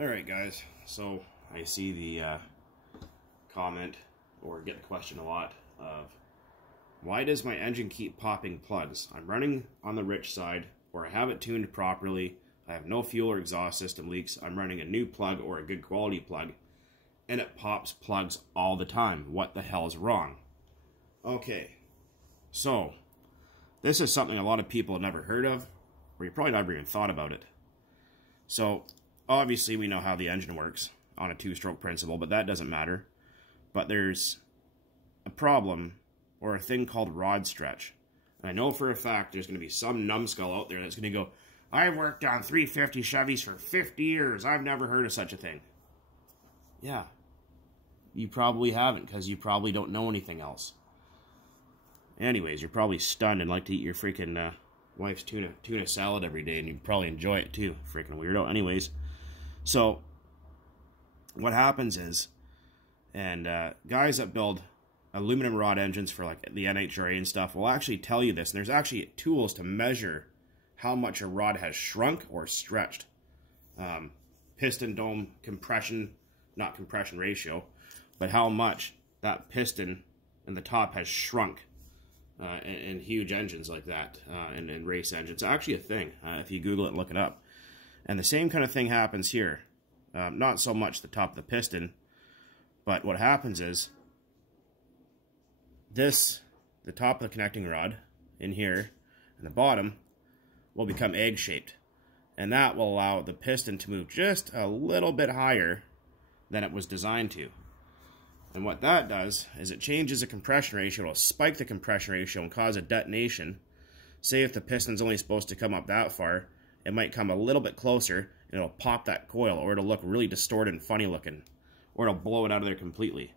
Alright guys, so I see the comment, or get the question a lot, of why does my engine keep popping plugs? I'm running on the rich side, or I have it tuned properly, I have no fuel or exhaust system leaks, I'm running a new plug or a good quality plug, and it pops plugs all the time. What the hell is wrong? Okay, so this is something a lot of people have never heard of, or you probably never even thought about it. So obviously we know how the engine works on a two-stroke principle, but that doesn't matter. But there's a problem, or a thing called rod stretch. And I know for a fact there's going to be some numbskull out there that's going to go, I've worked on 350 Chevys for 50 years, I've never heard of such a thing. Yeah, you probably haven't, because you probably don't know anything else. Anyways, you're probably stunned and like to eat your freaking wife's tuna salad every day, and you probably enjoy it too. Freaking weirdo. Anyways, so what happens is, and guys that build aluminum rod engines for like the NHRA and stuff will actually tell you this, and there's actually tools to measure how much a rod has shrunk or stretched. Piston dome compression, not compression ratio, but how much that piston in the top has shrunk. In huge engines like that, and race engines. It's actually a thing, if you Google it and look it up. And the same kind of thing happens here. Not so much the top of the piston, but what happens is, the top of the connecting rod in here, and the bottom, will become egg-shaped. And that will allow the piston to move just a little bit higher than it was designed to. And what that does is it changes the compression ratio. It'll spike the compression ratio and cause a detonation. Say if the piston's only supposed to come up that far, it might come a little bit closer and it'll pop that coil, or it'll look really distorted and funny looking, or it'll blow it out of there completely.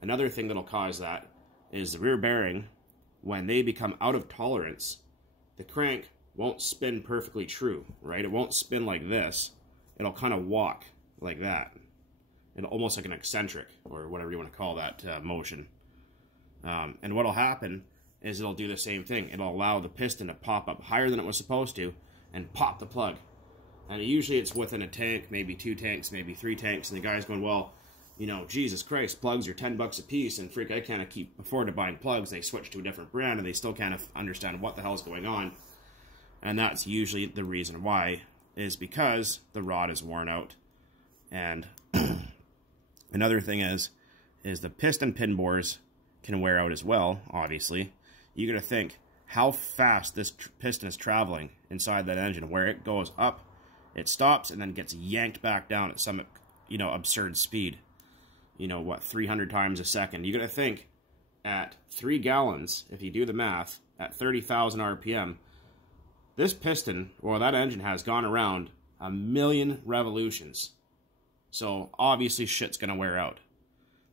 Another thing that'll cause that is the rear bearing, when they become out of tolerance, the crank won't spin perfectly true, right? It won't spin like this. It'll kind of walk like that. Almost like an eccentric, or whatever you want to call that motion. And what'll happen is it'll do the same thing. It'll allow the piston to pop up higher than it was supposed to, and pop the plug. And usually it's within a tank, maybe 2 tanks, maybe 3 tanks, and the guy's going, well, you know, Jesus Christ, plugs are $10 a piece, and freak, I can't afford to buy plugs. They switch to a different brand, and they still can't understand what the hell's going on. And that's usually the reason why, is because the rod is worn out. And another thing is the piston pin bores can wear out as well, obviously. You gotta think how fast this piston is traveling inside that engine, where it goes up, it stops, and then gets yanked back down at some, you know, absurd speed. You know, what, 300 times a second. You gotta think, at 3 gallons, if you do the math, at 30,000 RPM, this piston, or that engine, has gone around 1,000,000 revolutions. So obviously shit's gonna wear out.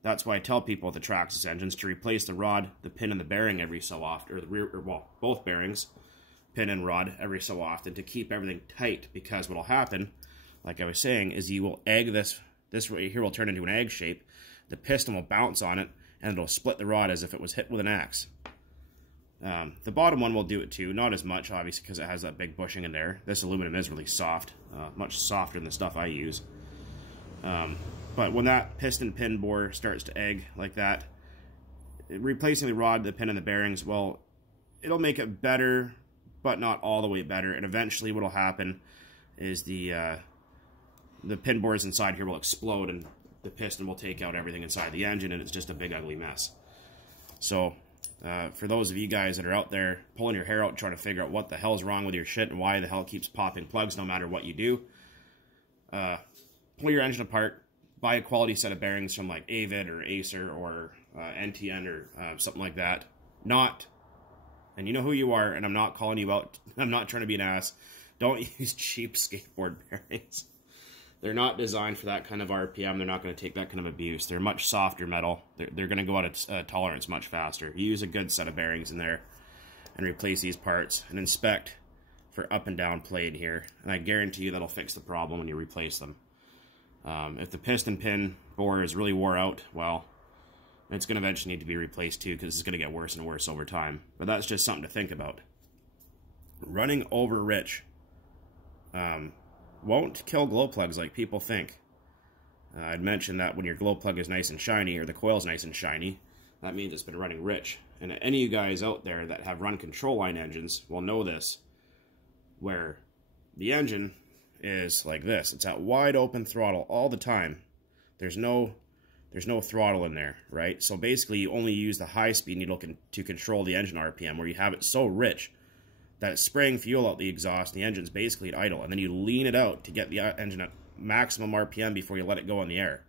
That's why I tell people with the Traxxas engines to replace the rod, the pin, and the bearing every so often, or the rear, or well, both bearings, pin and rod, every so often, to keep everything tight. Because what'll happen, like I was saying, is you will egg this right here will turn into an egg shape. The piston will bounce on it, and it'll split the rod as if it was hit with an axe. The bottom one will do it too, not as much, obviously, because it has that big bushing in there. This aluminum is really soft, much softer than the stuff I use. But when that piston pin bore starts to egg like that, replacing the rod, the pin, and the bearings, well, it'll make it better, but not all the way better. And eventually what'll happen is the pin bores inside here will explode, and the piston will take out everything inside the engine, and it's just a big ugly mess. So for those of you guys that are out there pulling your hair out trying to figure out what the hell's wrong with your shit and why the hell it keeps popping plugs no matter what you do, pull your engine apart, buy a quality set of bearings from like Avid or Acer or NTN or something like that. And you know who you are, and I'm not calling you out, I'm not trying to be an ass, don't use cheap skateboard bearings. They're not designed for that kind of RPM, they're not going to take that kind of abuse. They're much softer metal, they're going to go out of tolerance much faster. You use a good set of bearings in there, and replace these parts, and inspect for up and down play in here, and I guarantee you that'll fix the problem when you replace them. If the piston pin bore is really wore out, well, it's going to eventually need to be replaced too, because it's going to get worse and worse over time. But that's just something to think about. Running over rich won't kill glow plugs like people think. I'd mentioned that when your glow plug is nice and shiny, or the coil's nice and shiny, that means it's been running rich. And any of you guys out there that have run control line engines will know this, where the engine is like this. It's at wide open throttle all the time. There's no throttle in there, right? So basically you only use the high speed needle to control the engine RPM, where you have it so rich that it's spraying fuel out the exhaust, and the engine's basically at idle, and then you lean it out to get the engine at maximum RPM before you let it go in the air,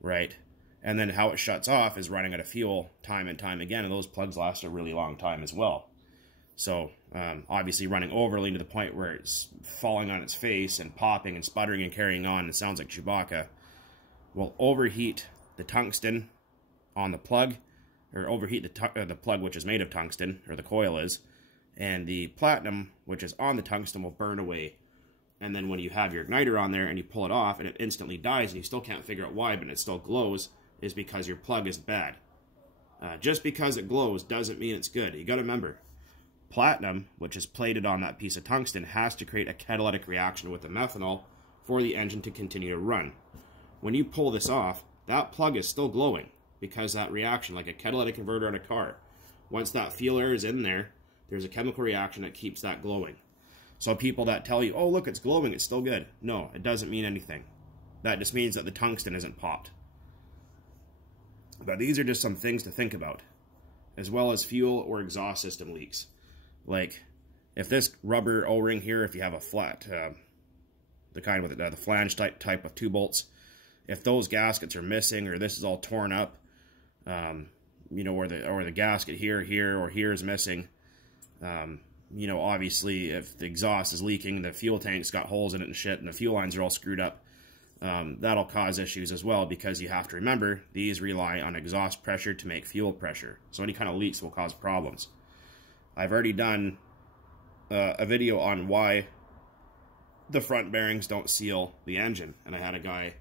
right? And then how it shuts off is running out of fuel time and time again, and those plugs last a really long time as well. So obviously running overly to the point where it's falling on its face and popping and sputtering and carrying on, and sounds like Chewbacca, will overheat the tungsten on the plug, or overheat the plug, which is made of tungsten, or the coil is, and the platinum, which is on the tungsten, will burn away. And then when you have your igniter on there and you pull it off and it instantly dies and you still can't figure out why, but it still glows, is because your plug is bad. Just because it glows doesn't mean it's good. You got to remember, platinum, which is plated on that piece of tungsten, has to create a catalytic reaction with the methanol for the engine to continue to run. When you pull this off, that plug is still glowing because that reaction, like a catalytic converter on a car, once that fuel air is in there, there's a chemical reaction that keeps that glowing. So people that tell you, oh look, it's glowing, it's still good. No, it doesn't mean anything. That just means that the tungsten isn't popped. But these are just some things to think about, as well as fuel or exhaust system leaks. Like, if this rubber O-ring here, if you have a flat, the kind with the flange type of 2 bolts, if those gaskets are missing, or this is all torn up, you know, or the gasket here is missing, you know, obviously if the exhaust is leaking, the fuel tank's got holes in it and shit, and the fuel lines are all screwed up, that'll cause issues as well, because you have to remember, these rely on exhaust pressure to make fuel pressure. So any kind of leaks will cause problems. I've already done a video on why the front bearings don't seal the engine, and I had a guy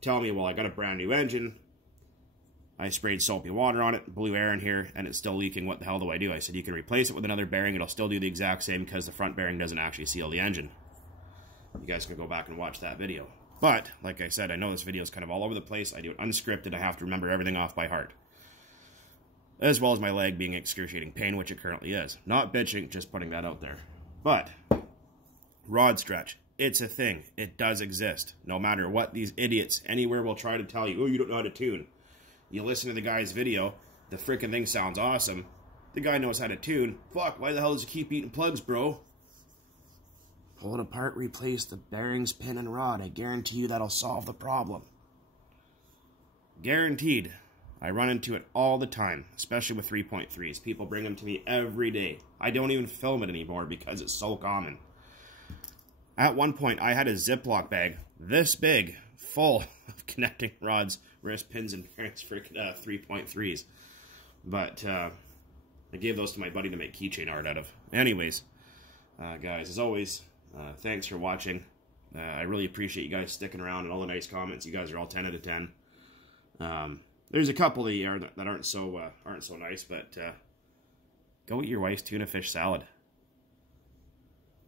tell me, well, I got a brand new engine, I sprayed soapy water on it, blew air in here, and it's still leaking. What the hell do I do? I said, you can replace it with another bearing. It'll still do the exact same because the front bearing doesn't actually seal the engine. You guys can go back and watch that video. But, like I said, I know this video is kind of all over the place. I do it unscripted. I have to remember everything off by heart. As well as my leg being excruciating pain, which it currently is. Not bitching, just putting that out there. But, rod stretch. It's a thing. It does exist. No matter what these idiots anywhere will try to tell you, oh, you don't know how to tune. You listen to the guy's video, the freaking thing sounds awesome. The guy knows how to tune. Fuck, why the hell does he keep eating plugs, bro? Pull it apart, replace the bearings, pin, and rod. I guarantee you that'll solve the problem. Guaranteed. I run into it all the time, especially with 3.3s. People bring them to me every day. I don't even film it anymore because it's so common. At one point, I had a Ziploc bag this big, full of connecting rods, wrist pins, and bearings for 3.3s. But I gave those to my buddy to make keychain art out of. Anyways, guys, as always, thanks for watching. I really appreciate you guys sticking around and all the nice comments. You guys are all 10 out of 10. There's a couple of you that aren't so nice, but go eat your wife's tuna fish salad.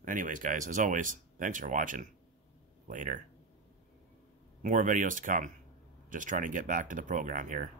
Anyways, guys, as always, thanks for watching. Later. More videos to come. Just trying to get back to the program here.